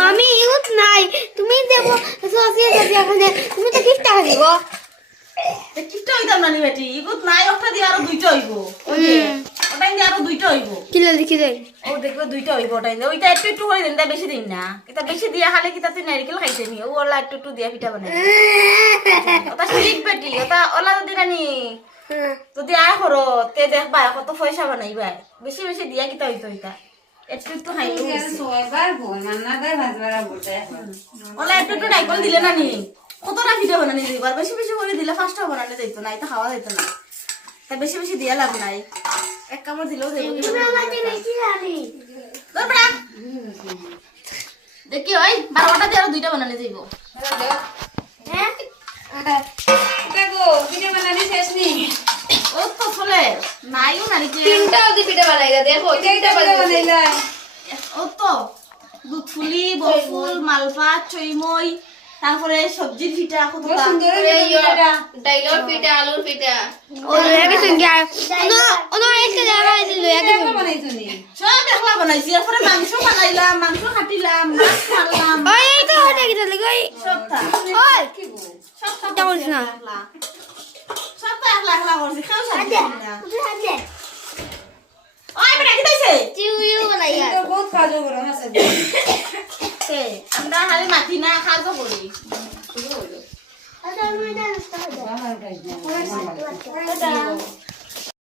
মামি ইউত নাই তুমি দেব সসিয়ে যাবি এখানে তুমি তো কিফটা খাইব কিফটা হইতাম না নি বেটি ইগুত নাই ওটা দিয়ে আরো দুইটা হইব ওটাই দিয়ে আরো দুইটা হইব কিলা দেখি যাই ও দেখবে দুইটা হইব ওটাই দিয়ে ওইটা একটু একটু করে দেন তা বেশি দিন না এটা বেশি দিয়া খালে কি তাতে নারকেল খাইতে নি ও ওলা একটু একটু দিয়া পিঠা বানাই ওটা ঠিক বেটি ওটা ওলা যদি নানি যদি আয় করো তে দেখবা কত পয়সা বানাইবা বেশি বেশি দিয়া কিতা হইতো এটা একটু একটু খাইলে ওলা একটু একটু নারকেল দিলে নানি কতটা পিঠা বানানি দিবা বেশি বেশি করে দিলে ফার্স্টটা বানালে যাইতো না এটা খাওয়া যাইতো না তা বেশি বেশি দিয়া লাভ নাই এক কামড় দিলেও যাইব দেখি ওই 12টা দিয়ে আরো দুইটা বানালে যাইব ও তো চলে নাইও নারিকেল তিনটাও দি পিঠা বানাইলা দেখো তিনটা বানাইলা ও তো দুধ ফুলি বফুল মালপা চইমই তারপরে সবজির পিঠা কত সুন্দর ডাইলর পিঠা আলুর পিঠা ও লাগে সঙ্গে ওনো একটা জায়গা আছে লয়াকে বানাইছনি সব একলা বানাইছি এরপরে মাংস বানাইলাম মাংস কাটিলাম মাছ মারলাম ওই এই তো হটে গিয়ে লাগি সবটা ওই সবটা এটা বলিস না সবটা একলা একলা করছি খাও সাথে না হাতে ওই বেটা কি তাইছে চিউইউ বানাইয়া তো বহুত কাজও করো না সব কে আমরা খালি মাটি না খাজো করি আচ্ছা আমি এটা নষ্ট হয়ে যায়